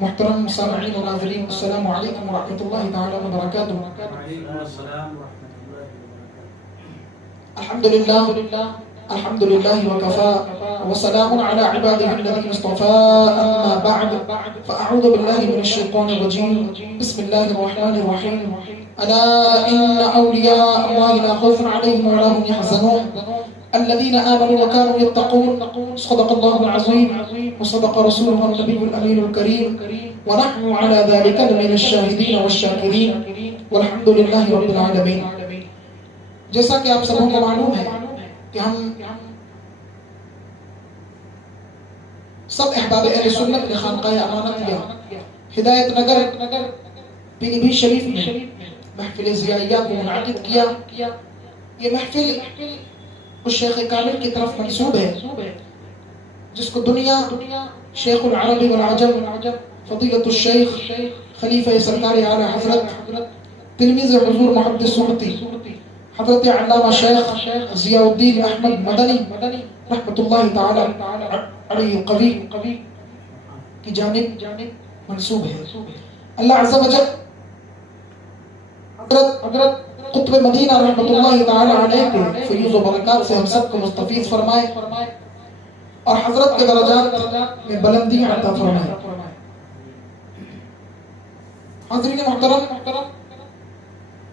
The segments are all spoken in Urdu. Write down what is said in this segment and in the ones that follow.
محترم سامعین و ناظرین، السلام علیکم ورحمۃ اللہ تعالی وبرکاتہ۔ الحمد للہ وکفا وسلام علی عباده الذین اصطفى، اما بعد فاعوذ باللہ من الشیطان الرجیم، بسم اللہ الرحمن الرحیم۔ الا ان اولیاء اللہ لا خوف علیہم ولا هم يحزنون الذين آمنوا وكانوا يتقون، صدق الله العظيم وصدق رسوله النبي الأمين الكريم، ونحن على ذلك من الشاهدين والشاكرين والحمد لله رب العالمين۔ جیسا کہ آپ سبوں کو معلوم ہے کہ ہم سب احباب اہل سنت نے خانقاہ امانت یا ہدایت نگر پیلی بھیت شریف میں محفل ضیائیہ کو منعقد کیا۔ یہ محفل اس شیخ کامل کی طرف منسوب ہے جس کو دنیا شیخ العرب والعجم فضیلت الشیخ خلیفہ سرکار اعلی حضرت تلمیذ حضور محدث صوفی حضرت علامہ شیخ ضیاء الدین احمد مدنی رحمۃ اللہ تعالی علیہ القوی کی جانب منسوب ہے۔ اللہ عز و جل حضرت قطب مدینہ رحمۃ اللہ تعالی علیہ کے فیوز و برکات سے ہم سب کو مستفیض فرمائے اور حضرت کے درجات میں بلندی عطا فرمائے۔ حاضرین محترم،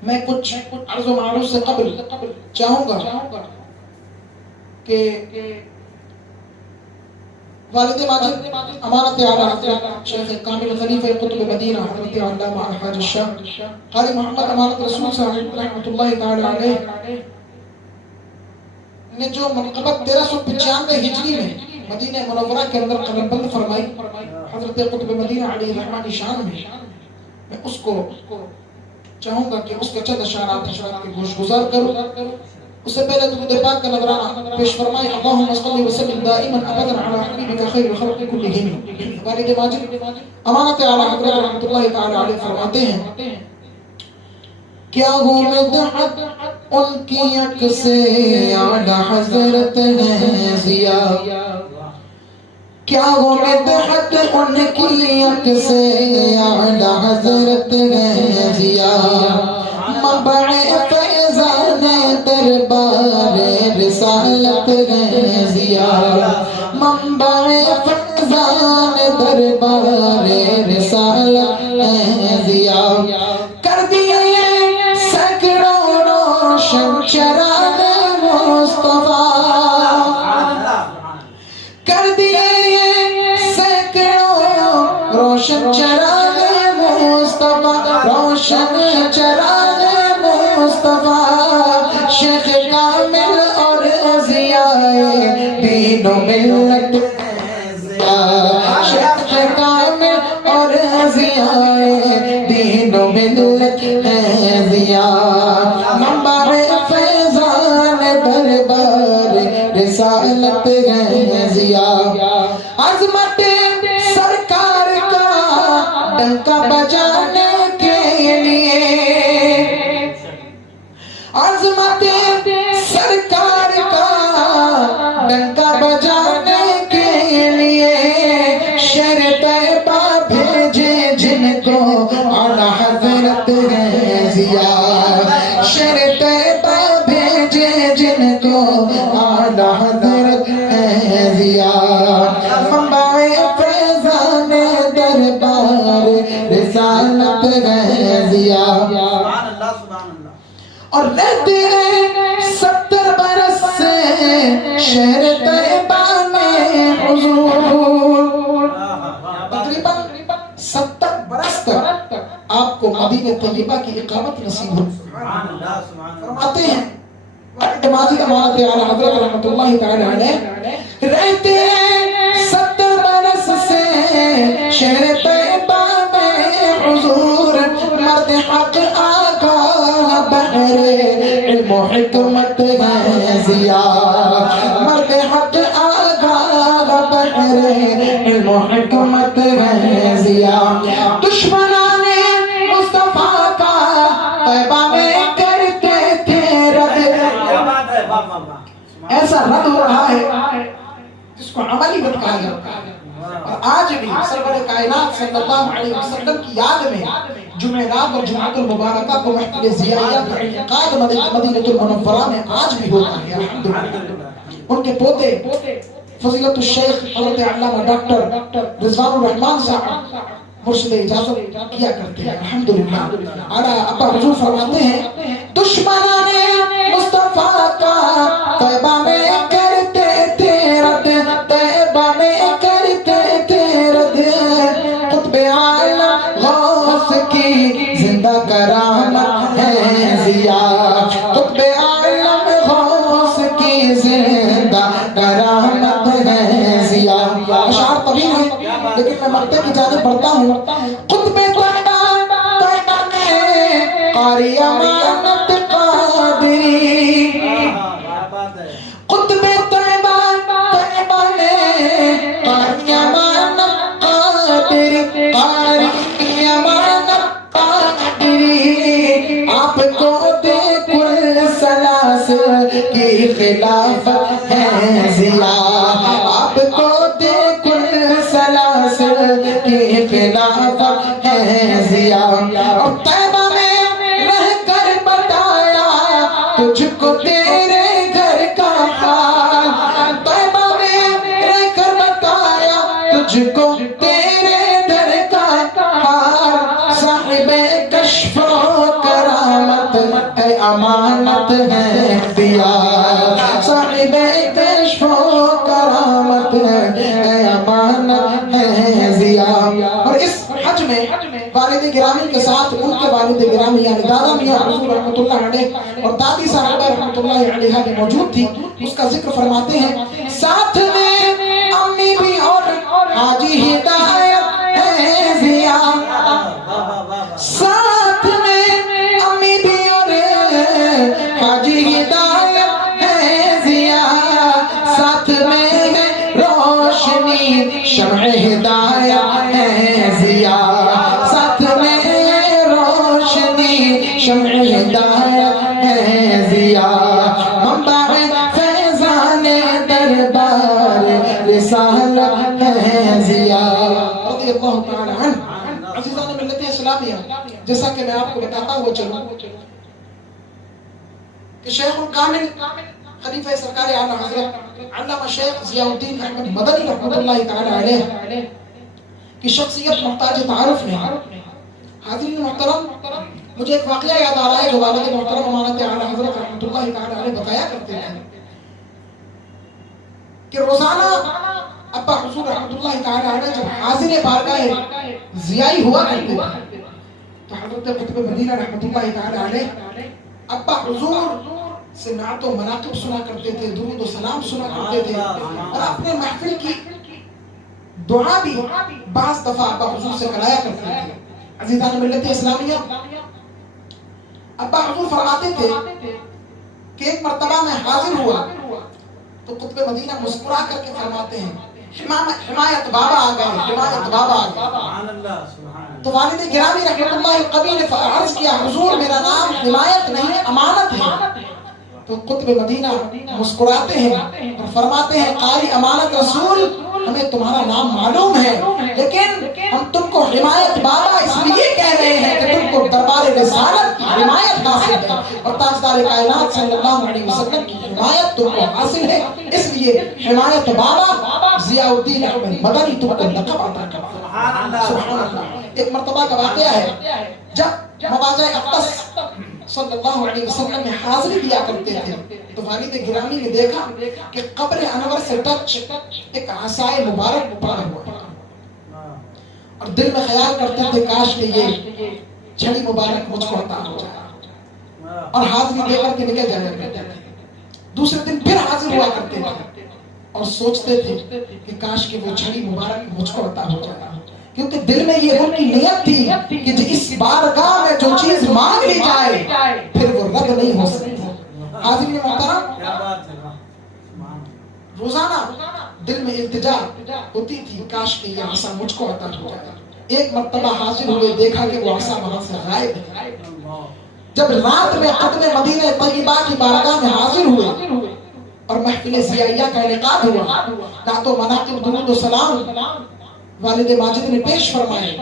میں کچھ عرض و معروض سے قبل چاہوں گا کہ والد ماجد امانت اعلیٰ حضرت شیخ کامل خلیفہ قطب مدینہ حضرت علامہ الحاج الشاہ قاری محمد امانت رسول صاحب رحمۃ اللہ تعالی علیہ نے جو منقبت 1395 ہجری میں مدینہ منورہ کے اندر قدم بند فرمائی حضرت قطب مدینہ علیہ الرحمن شان میں اس کو چاہوں گا کہ اس کا چند اشارات کے گوش گزار کروں۔ اس سے پہلے درود پاک کا نذرانہ پیش فرمائے۔ اللہم صل وسلم دائما ابدا علی حبیبک خیر الخلق کلہم۔ والد ماجد امانت اعلیٰ حضرت رحمۃ اللہ تعالی علیہ فرماتے ہیں، کیا ہو مدحت ان کی یک سے اعلیٰ حضرت ہے ضیاء، کیا ہو مدحت ان کی یک سے اعلیٰ حضرت ہے ضیاء، منبع فیضان دربار رسالت ہے ضیاء، منبع فیضان دربار رسالت ہے ضیاء، کر دیے سینکڑوں روشن چراغ مصطفیٰ، کر دیے سینکڑوں روشن چراغ مصطفیٰ، روشن چراغ مصطفیٰ، شیخ کامل اور ضیاء دین و ملت، شیخ کامل اور ضیاء دین و ملت ہے ضیاء، منبع فیضان دربار رسالت ہے ضیاء، عظمت سرکار کا ڈنکا بجانے کے لیے، عظمت سرکار کا ڈنکا بجانے کے لیے، شہر طیبہ بھیجے جن کو اعلیٰ حضرت ہے ضیاء، شہر طیبہ بھیجے جن کو اعلیٰ حضرت ہے ضیاء، منبع فیضان دربار رسالت ہے ضیاء، اور رہتے ہیں 70 برس سے شہر طیبہ میں حضور، تقریباً 70 برس تک آپ کو مدینہ طیبہ کی اقامت نصیب ہو۔ فرماتے ہیں والد ماجد امانت اعلیٰ حضرت رحمۃ اللہ تعالی علیہ، رہتے ہیں 70 برس سے شہر طیبہ میں حضور، مرد حق آقا بحر علم و حکمت ہے ضیاء، مرد حق آقا بحر علم و حکمت ہے ضیاء، دشمنان مصطفیٰ کا طیبہ میں کرتے تھے رد، ایسا رد ہو رہا ہے جس کو عملی بد کہا جاتا ہے، اور آج بھی سرور کائنات صلی اللہ علیہ وسلم کی یاد میں جمعرات اور جمعۃ المبارکہ کو محفل ضیائیہ کا انعقاد مدینہ المنورہ میں آج بھی ہوتا ہے الحمدللہ۔ ان کے پوتے فضیلت الشیخ حضرت علامہ ڈاکٹر رضوان الرحمان صاحب مرشد اجازت کیا کرتے ہیں الحمدللہ۔ اعلیٰ ابا حضور فرماتے ہیں دشمنان مصطفیٰ کا طیبہ میں کرتے تھے رد، طیبہ میں کرتے تھے رد، قطب عالم غوث کی زندہ کرامت ہے ضیا، قطب عالم غوث کی زندہ کرامت ہے ضیا۔ اشعار طویل ہیں لیکن میں مقطع کی جانب بڑھتا ہوں۔ قطب طیبہ میں قاری امانت قادری، قطب طیبہ میں قاری امانت قادری، قاری امانت قادری، آپ کو دے کل سلاسل کی خلافت ہے ضیا، آپ کو دے کل سلاسل کی خلافت ہے ضیا۔ اور طیبہ میں رہ کر بتایا تجھ کو تیرے گھر کا حال، طیبہ میں رہ کر بتایا تجھ کو تیرے گھر کا حال، صاحب کشف و کرامت اے امانت ہے دیا، صاحب کشف و کرامت اے امانت ہے ضیا۔ اور اس حج میں والد گرامی کے ساتھ ان کے والد گرامی یعنی دادا میاں حضور رحمۃ اللہ علیہ اور دادی صاحبہ رحمۃ اللہ علیہ بھی موجود تھی۔ اس کا ذکر فرماتے ہیں ساتھ میں امی بھی اور حاجی ہدایت ہے ضیا، ساتھ میں امی بھی اور حاجی ہدایت ہے ضیا، ساتھ میں روشنی شمع ہدایت ہے ضیا، ساتھ میں روشنی شمع ہدایت ہے ضیا، منبع فیضان دربار رسالت ہے ضیا۔ رضی اللہ تعالی عنہ۔ عزیزان ملت اسلامیہ، جیسا کہ میں آپ کو بتاتا ہوا چلوں کہ شیخ الکامل خلیفہ سرکار اعلیٰ حضرت علامہ شیخ ضیاء الدین احمد مدنی رحمۃ اللہ تعالی علیہ کی شخصیت محتاج تعارف نے۔ حاضرین محترم، مجھے ایک واقعہ یاد آ رہا ہے جو والد محترم امانت اعلیٰ حضرت رحمۃ اللہ تعالی علیہ بتایا کرتے تھے کہ روزانہ ابا حضور رحمۃ اللہ تعالی علیہ جب حاضر بارگاہ ضیائی ہوا کرتے تھے تو حضرت قطب مدینہ رحمۃ اللہ تعالی علیہ ابا حضور سے نعت و مناقب سنا کرتے تھے، درود و سلام سنا کرتے تھے، اور اپنے محفل کی دعا بھی بعض دفعہ ابا حضور سے کرایا کرتے تھے۔ عزیزان ملت اسلامیہ، ابا حضور فرماتے تھے کہ ایک مرتبہ میں حاضر ہوا تو قطب مدینہ مسکرا کر کے فرماتے ہیں حمایت بابا آ گئے، حمایت بابا آ گئے۔ تو والد گرامی رحمۃ اللہ قبیل نے عرض کیا حضور میرا نام حمایت نہیں امانت ہے۔ تو قطب مدینہ مسکراتے ہیں اور فرماتے ہیں قاری امانت رسول ہمیں تمہارا نام معلوم ہے، لیکن ہم تم کو حمایت بابا اس لیے کہہ رہے ہیں کہ تم کو دربار رسالت کی حمایت حاصل ہے اور تاجدار کائنات صلی اللہ علیہ وسلم کی حمایت تم کو حاصل ہے، اس لیے حمایت بابا ضیاء الدین احمد مدنی تم کو لقب عطا کرتا۔ سبحان اللہ۔ ایک مرتبہ کا واقعہ ہے جب مواضع اقدس صلی اللہ علیہ وسلم میں حاضری دیا کرتے تھے تو والد گرامی نے دیکھا کہ قبر انور سے ٹچ ایک عصائے مبارک پڑا ہوا اور دل میں خیال کرتے تھے کاش کہ یہ چھڑی مبارک مجھ کو عطا ہو جائے، اور حاضری دے کر کے نکل جایا کرتے تھے۔ دوسرے دن پھر حاضر ہوا کرتے تھے اور سوچتے تھے کہ کاش کہ وہ چھڑی مبارک مجھ کو عطا ہو جائے، کیونکہ دل میں یہ ان کی نیت تھی کہ اس بارگاہ میں جو چیز مانگ لی جائے پھر وہ رد نہیں ہو سکتی۔ حاضرین محترم، روزانہ دل میں التجا ہوتی تھی کاش کہ یہ عصا مجھ کو عطا ہو جائے۔ ایک مرتبہ حاضر ہوئے دیکھا کہ وہ عصا وہاں سے غائب ہے۔ جب رات میں قدم مدینہ طیبہ کی بارگاہ میں حاضر ہوئے اور محفل ضیائیہ کا انعقاد ہوا، نعت و مناقب درود و سلام والد ماجد نے پیش فرمائے.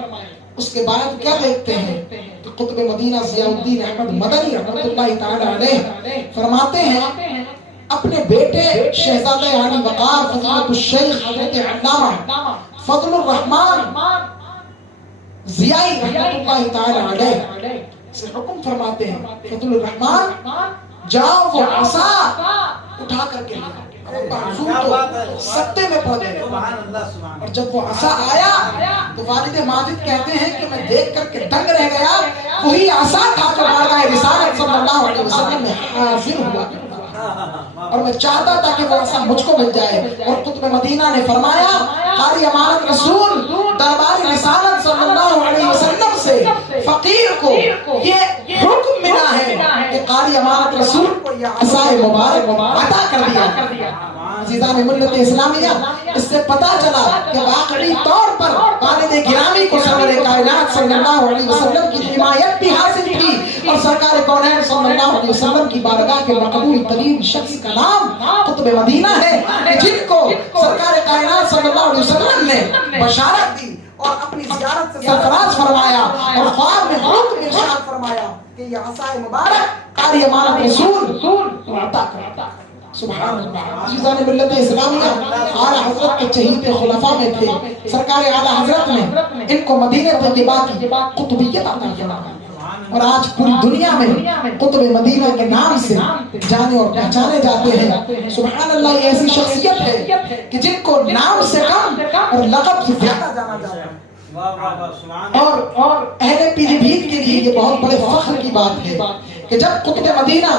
اس کے بعد کیا دیکھتے ہیں کہ قطب مدینہ ضیاء الدین احمد مدنی رحمۃ اللہ تعالی علیہ فرماتے ہیں اپنے بیٹے شہزادہ علی وقار فضیلت الشیخ حضرت علامہ فضل الرحمان ضیائی رحمۃ اللہ تعالی علیہ سے حکم فرماتے ہیں فضل الرحمان جاؤ وہ عصا اٹھا کر کے حضور تو سکتے میں پڑ گئے. اور جب وہ عصا آیا تو والد ماجد کہتے ہیں کہ میں دیکھ کر کے دنگ رہ گیا. وہی عصا تھا جو بارگاہ رسالت صلی اللہ علیہ وسلم میں حاضر ہوا اور میں چاہتا تھا کہ وہ عصا مجھ کو مل جائے. اور قطب مدینہ نے فرمایا قاری امانت رسول دربار رسالت صلی اللہ علیہ وسلم سے فقیر کو یہ حکم ملا ہے کہ قاری امانت رسول کو یہ عصا مبارک عطا کر دیا. عزیزان ملت اسلامیہ اس سے پتا چلا کہ واقعی طور پر والد گرامی کو سرور کائنات صلی اللہ علیہ وسلم کی حمایت بھی حاصل تھی اور سرکار کونین صلی اللہ علیہ وسلم کی بارگاہ کے مقبول ترین شخص کا نام قطب مدینہ ہے کہ جن کو سرکار کائنات صلی اللہ علیہ وسلم نے بشارت دی اور اپنی زیارت سے سرفراز فرمایا اور خواب میں حکم ارشاد فرمایا کہ یہ عصا مبارک قاری امانت رسول عطا کرتا. سبحان اللہ. عزیزان ملت اسلامیہ اعلیٰ حضرت کے چہیتے خلفاء میں تھے. سرکار اعلیٰ حضرت نے ان کو مدینہ طیبہ کی قطبیت عطا فرمائی اور آج پوری دنیا میں قطب مدینہ کے نام سے جانے اور پہچانے جاتے ہیں. سبحان اللہ. یہ ایسی شخصیت ہے کہ جن کو نام سے کم اور لقب سے زیادہ جانا جاتا ہے اور اہل پیلی بھیت کے لیے یہ بہت بڑے فخر کی بات ہے کہ جب قطب مدینہ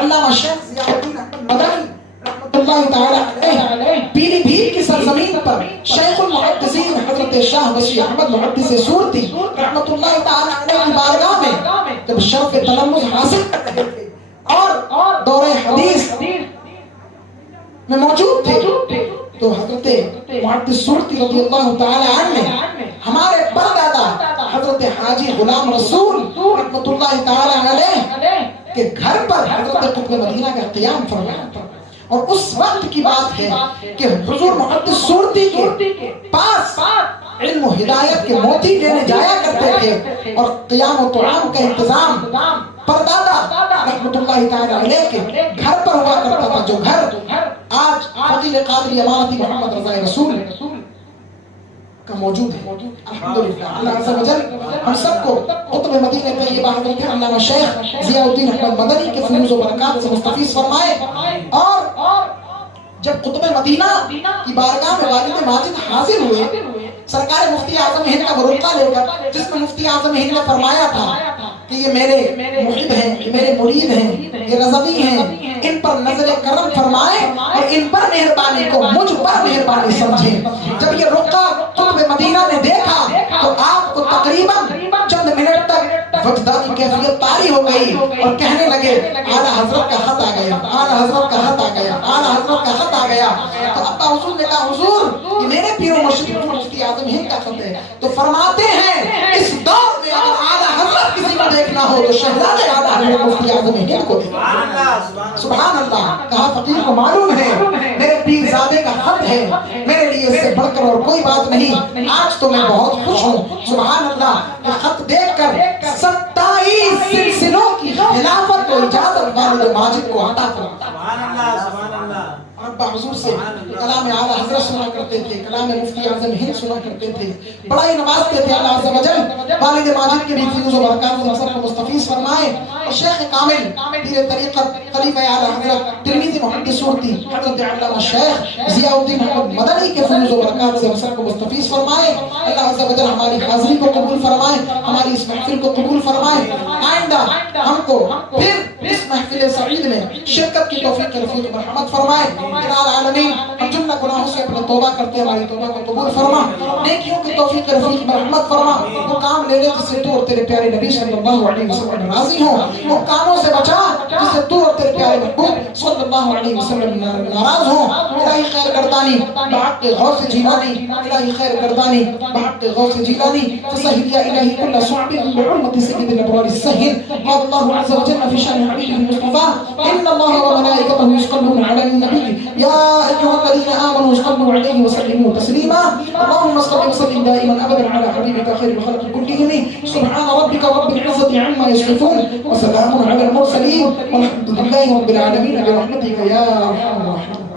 علامہ شیخ ضیاء الدین احمد مدنی رحمۃ اللہ تعالی علیہ پیلی بھیت کی سرزمین پر شیخ المحدثین حضرت شاہ وسیع احمد محدث سورتی رحمۃ اللہ تعالی علیہ کی بارگاہ میں جب شرف تلمذ حاصل کر رہے تھے اور دورہ حدیث میں موجود تھے تو حضرت محدث سورتی رضی اللہ تعالی عنہ نے ہمارے پردادا حضرت حاجی غلام رسول رحمۃ اللہ تعالی علیہ کے گھر پر حضرت قطب مدینہ کا قیام فرمایا تھا. اور اس وقت کی بات ہے کہ حضور محدث سورتی کے پاس علم و ہدایت کے موتی لینے جایا کرتے تھے اور قیام و طعام کا انتظام پردادا رحمۃ اللہ تعالی علیہ کے گھر پر ہوا کرتا تھا, جو گھر آج فقیر قادری امارتی محمد رضا رسول کا موجود ہے. الحمدللہ. اللہ عز و جل ہم سب کو قطب مدینہ طیبہ حضرت علامہ شیخ ضیاء الدین احمد مدنی کے فیوز و برکات سے مستفیض فرمائے. اور جب قطب مدینہ کی بارگاہ میں والد ماجد حاضر ہوئے سرکار مفتی اعظم ہند کا برقع لے کر, جس میں مفتی اعظم ہند نے فرمایا تھا کہ یہ میرے محب ہیں, یہ میرے مرید ہیں, یہ رضوی ہیں, ان پر نظر کرم فرمائے اور ان پر مہربانی کو مجھ پر مہربانی سمجھیں. جب یہ رقعہ قطب مدینہ نے دیکھا تو آپ کو تقریباً چند منٹ تک وجدانی کیفیت طاری ہو گئی اور کہنے لگے اعلیٰ حضرت کا خط آ گیا, اعلیٰ حضرت کا خط آ گیا, اعلیٰ حضرت کا خط آ گیا. تو ابا حضور نے کہا حضور یہ میرے پیر و مرشد مفتی اعظم ہند کا خط ہے. تو فرماتے ہیں اس دور میں اگر اعلیٰ حضرت کسی کو دیکھنا ہو تو شہزادے اعلیٰ حضرت مفتی اعظم ہند کو دیکھنا. سبحان اللہ. کہا فقیر کو معلوم ہے میرے پیر زادے کا خط ہے, میرے لیے اس سے بڑھ کر اور کوئی بات نہیں. آج تو میں بہت خوش ہوں. سبحان اللہ. یہ خط دیکھ کر 27 سلسلوں کی خلافت کو اجازت والد ماجد کو عطا فرمائی. سبحان اللہ. سبحان اللہ. ابا حضور سے کلام اعلیٰ حضرت سنا کرتے تھے, کلام مفتی اعظم ہند سنا کرتے تھے, بڑا ہی نوازتے تھے. اللہ عز و جل والد ماجد کے بھی فیوز و برکات سے سب کو مستفیض فرمائے. اور شیخ کامل پیر طریقت خلیفہ اعلیٰ حضرت ترمذی محدث سورتی حضرت علامہ شیخ ضیاء الدین احمد مدنی کے فیوز و برکات سے سب کو مستفیض فرمائے. اللہ عز و جل ہماری حاضری کو قبول فرمائے, ہماری اس محفل کو قبول فرمائے. آئندہ ہم کو پھر اس محفل سعید میں شرکت کی توفیق رفیق مرحمت فرمائے. العالمین ہم جملہ گناہوں سے اپنا توبہ کرتے, ہماری توبہ کو قبول فرما, نیکیوں کی توفیق رفیق مرحمت فرما. وہ کام لے لے جس سے تو اور تیرے پیارے نبی صلی اللہ علیہ وسلم راضی ہوں, وہ کاموں سے بچا جس سے تو اور تیرے پیارے محبوب صلی اللہ علیہ وسلم ناراض ہوں. الہی خیر گردانی بحق غوث جیلانی, الہی خیر گردانی بحق غوث جیلانی. فسهل يا الہی كل صعب بعرمة سيد الابرار السهل. والله عز وجل في شأن حبيبه المصطفى إن الله وملائكته يصلون على النبي يا أيها الذين آمنوا صلوا عليه وسلموا تسليما اللهم صل وسلم دائما أبدا على حبيبك خير الخلق كلهم سبحان ربك رب العزة عما يصفون وسلام على المرسلين والحمد لله رب العالمين برحمتك يا أرحم الراحمين.